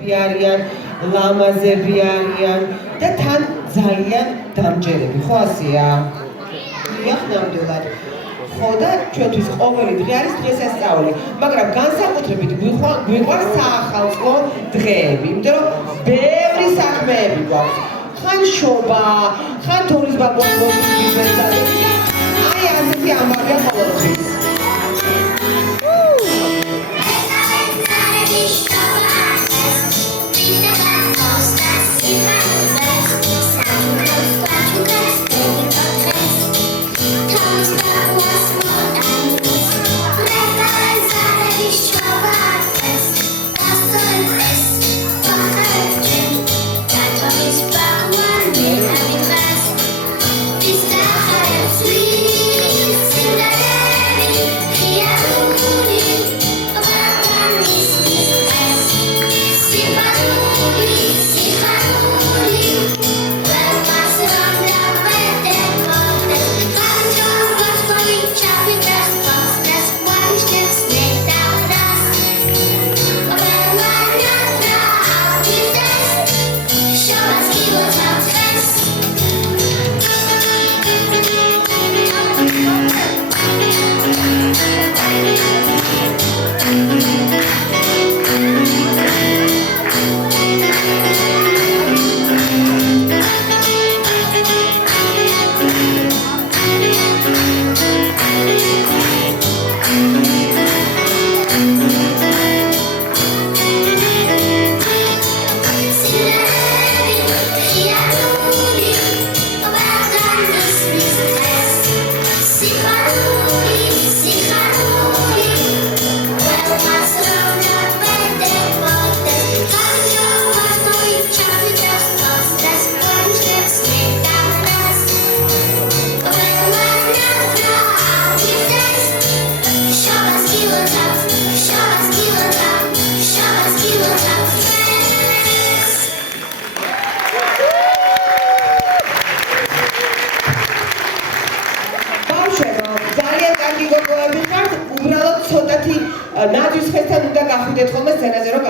არიან, ლამაზები არიან და თან ძალიან დამჯერები, ხო ასეა? დიახ, ნამდვილად. ხო და ჩვენთვის ყოველი დღე არის დღესასწაული, მაგრამ განსაკუთრებით გვიყვარს საახალწლო დღეები, იმიტომ რომ ბევრი საქმეები გვაქვს. ხან შობა, ხან თორის ბაბუას მოსვლის წადები და აი ასეთი ამბავია ყოველთვის. ძალიან კარგი გოგოები ხართ, უბრალოდ ცოტათი ნაძვის ხესთან უნდა გახვიდეთ ხოლმე სცენაზე რომ